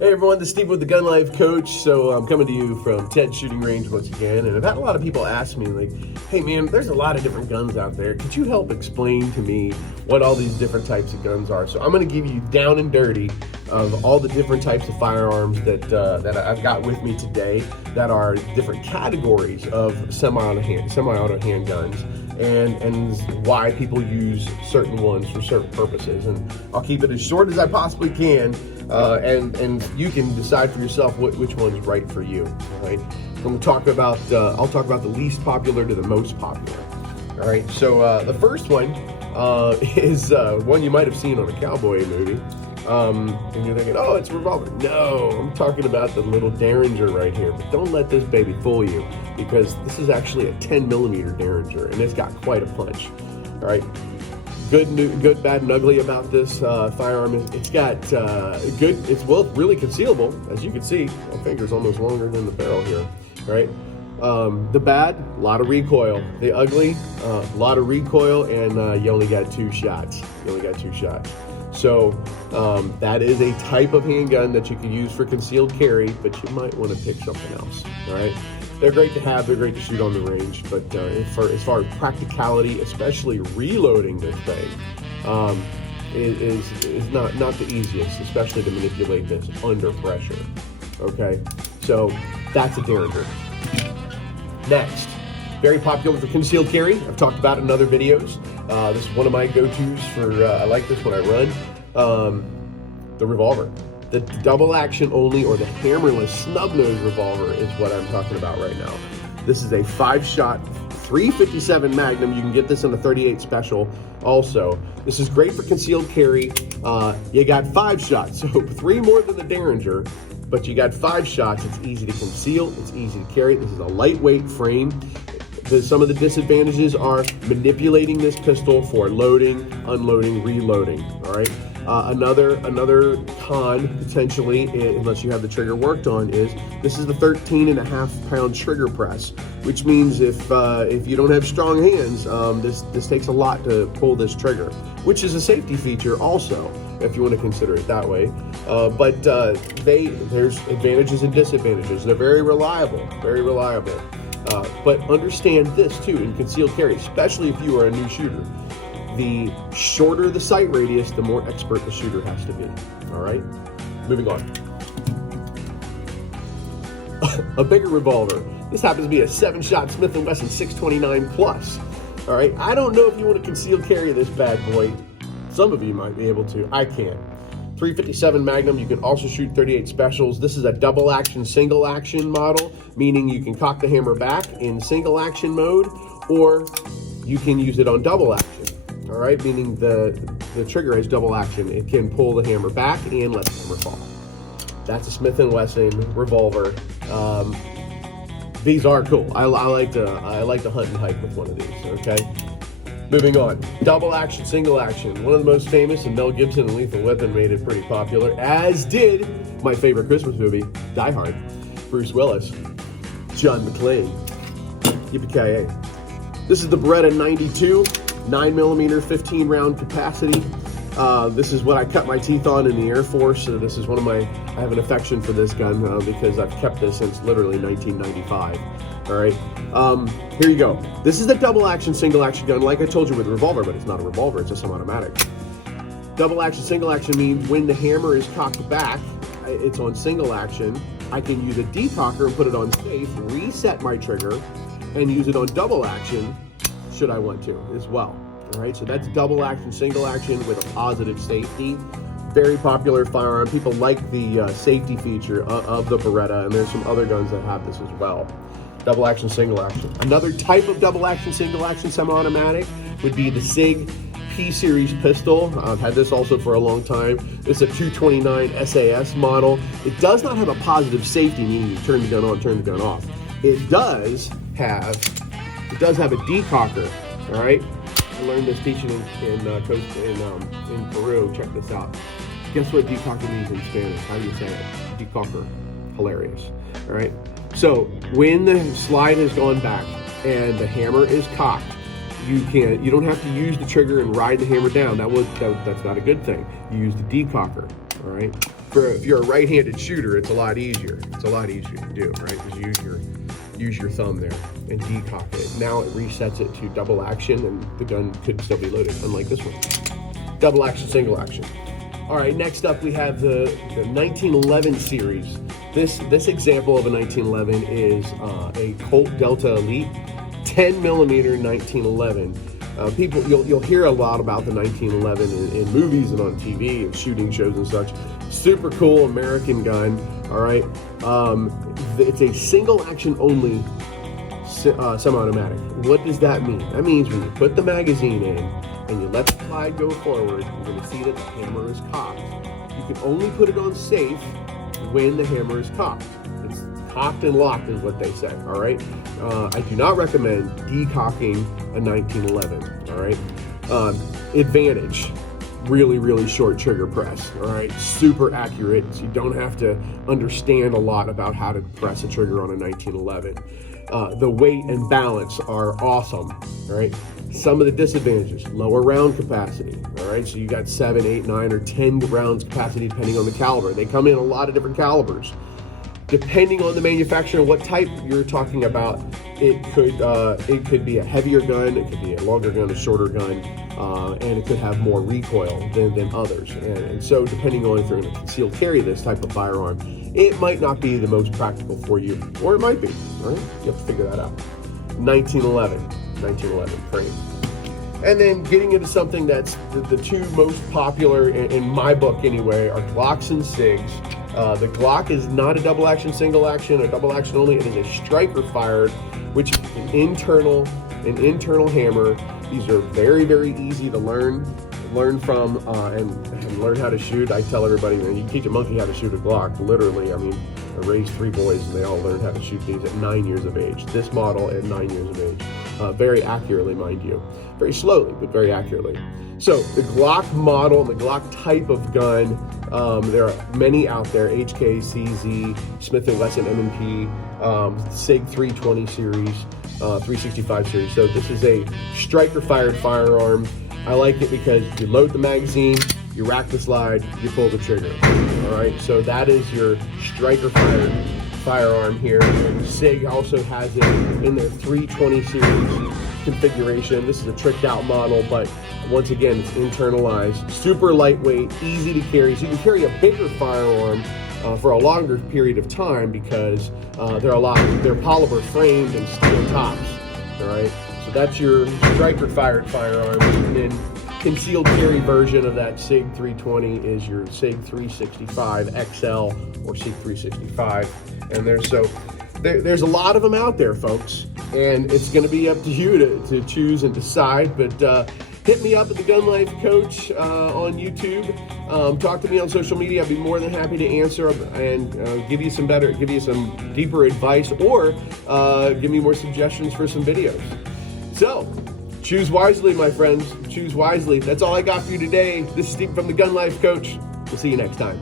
Hey everyone, this is Steve with the Gun Life Coach. So I'm coming to you from Ted Shooting Range once again, and I've had a lot of people ask me like, hey man, there's a lot of different guns out there. Could you help explain to me what all these different types of guns are? So I'm going to give you down and dirty of all the different types of firearms that I've got with me today that are different categories of semi-auto handguns. And why people use certain ones for certain purposes, and I'll keep it as short as I possibly can, and you can decide for yourself which one's right for you. All right, I'm going to talk about I'll talk about the least popular to the most popular. All right, so the first one is one you might have seen on a cowboy movie. And you're thinking, oh, it's a revolver. No, I'm talking about the little Derringer right here. But don't let this baby fool you, because this is actually a 10mm Derringer, and it's got quite a punch. All right, good, bad, and ugly about this firearm. It's got it's really concealable, as you can see. My finger's almost longer than the barrel here. All right. The bad, a lot of recoil. The ugly, a lot of recoil, and you only got 2 shots. So that is a type of handgun that you can use for concealed carry, but you might want to pick something else. All right, they're great to have, they're great to shoot on the range, but as far as practicality, especially reloading this thing, is not the easiest, especially to manipulate this under pressure. Okay, so that's a Derringer. Next, very popular for concealed carry. I've talked about it in other videos. This is one of my go-tos for, I like this when I run, the Revolver. The double action only, or the Hammerless Snubnose Revolver is what I'm talking about right now. This is a 5-shot, 357 Magnum. You can get this in a 38 Special also. This is great for concealed carry. You got 5 shots, so 3 more than the Derringer, but you got 5 shots. It's easy to conceal, it's easy to carry. This is a lightweight frame. Some of the disadvantages are manipulating this pistol for loading, unloading, reloading. All right. Another con potentially, unless you have the trigger worked on, is this is the 13.5-pound trigger press, which means if you don't have strong hands, this takes a lot to pull this trigger, which is a safety feature also, if you want to consider it that way. But there's advantages and disadvantages. They're very reliable, very reliable. But understand this too in concealed carry, especially if you are a new shooter. The shorter the sight radius, the more expert the shooter has to be. All right, moving on. A bigger revolver. This happens to be a 7-shot Smith & Wesson 629 plus. All right, I don't know if you want to concealed carry this bad boy. Some of you might be able to. I can't. 357 Magnum. You can also shoot 38 Specials. This is a double action, single action model, meaning you can cock the hammer back in single action mode, or you can use it on double action. All right, meaning the trigger has double action. It can pull the hammer back and let the hammer fall. That's a Smith & Wesson revolver. These are cool. I like to hunt and hike with one of these. Okay. Moving on, double action, single action. One of the most famous, and Mel Gibson and Lethal Weapon made it pretty popular, as did my favorite Christmas movie, Die Hard. Bruce Willis, John McClane, yippee-ki-yay. This is the Beretta 92, 9mm, 15-round capacity. This is what I cut my teeth on in the Air Force. So this is I have an affection for this gun because I've kept this since literally 1995. All right, here you go. This is the double action, single action gun, like I told you with a revolver, but it's not a revolver, it's a semi-automatic. Double action, single action means when the hammer is cocked back, it's on single action. I can use a decocker and put it on safe, reset my trigger, and use it on double action should I want to as well. All right, so that's double action, single action with a positive safety. Very popular firearm. People like the safety feature of the Beretta, and there's some other guns that have this as well. Double action, single action. Another type of double action, single action semi-automatic would be the SIG P-Series pistol. I've had this also for a long time. It's a 229 SAS model. It does not have a positive safety, meaning you turn the gun on, turn the gun off. It does have a decocker. All right. I learned this teaching in Peru. Check this out. Guess what decocker means in Spanish? How do you say it? Decocker. Hilarious. All right. So when the slide has gone back and the hammer is cocked, you don't have to use the trigger and ride the hammer down. That's not a good thing. You use the decocker. All right. if you're a right-handed shooter, it's a lot easier. It's a lot easier to do, right? Just use your thumb there and decock it. Now it resets it to double action, and the gun could still be loaded, unlike this one. Double action, single action. All right, next up we have the 1911 series. This example of a 1911 is a Colt Delta Elite 10 millimeter 1911. People, you'll hear a lot about the 1911 in movies and on TV and shooting shows and such. Super cool American gun. All right, it's a single action only semi-automatic. What does that mean? That means when you put the magazine in and you let the slide go forward, you're going to see that the hammer is cocked. You can only put it on safe when the hammer is cocked. It's cocked and locked is what they say. All right. I do not recommend decocking a 1911. All right. Advantage. Really short trigger press. All right, super accurate, so you don't have to understand a lot about how to press a trigger on a 1911. The weight and balance are awesome. All right, some of the disadvantages: lower round capacity. All right, so you got 7, 8, 9, or 10 rounds capacity depending on the caliber. They come in a lot of different calibers. Depending on the manufacturer and what type you're talking about, it could be a heavier gun, it could be a longer gun, a shorter gun, and it could have more recoil than others. And so depending on if you're going to conceal carry this type of firearm, it might not be the most practical for you, or it might be. All right, you have to figure that out. 1911 frame. And then getting into something that's the two most popular, in my book anyway, are Glocks and SIGs. The Glock is not a double action, single action, or double action only. It is a striker fired, which is an internal hammer. These are very easy to learn from and learn how to shoot. I tell everybody, man, you teach a monkey how to shoot a Glock. Literally, I mean, I raised 3 boys and they all learned how to shoot these at 9 years of age. This model at 9 years of age. Very accurately, mind you. Very slowly, but very accurately. So the Glock model and the Glock type of gun, there are many out there: HK, CZ, Smith & Wesson, M&P, SIG 320 series, 365 series. So this is a striker-fired firearm. I like it because you load the magazine, you rack the slide, you pull the trigger. All right, so that is your striker-fired firearm here. And SIG also has it in their 320 series configuration. This is a tricked out model, but once again, it's internalized, super lightweight, easy to carry. So you can carry a bigger firearm for a longer period of time because they're polymer framed and steel tops. All right, so that's your striker fired firearm. And then concealed carry version of that SIG 320 is your SIG 365 XL or SIG 365. And there's a lot of them out there, folks, and it's going to be up to you to choose and decide. But hit me up at the Gun Life Coach on YouTube. Talk to me on social media. I'd be more than happy to answer and give you some deeper advice, or give me more suggestions for some videos. So choose wisely, my friends. Choose wisely. That's all I got for you today. This is Steve from the Gun Life Coach. We'll see you next time.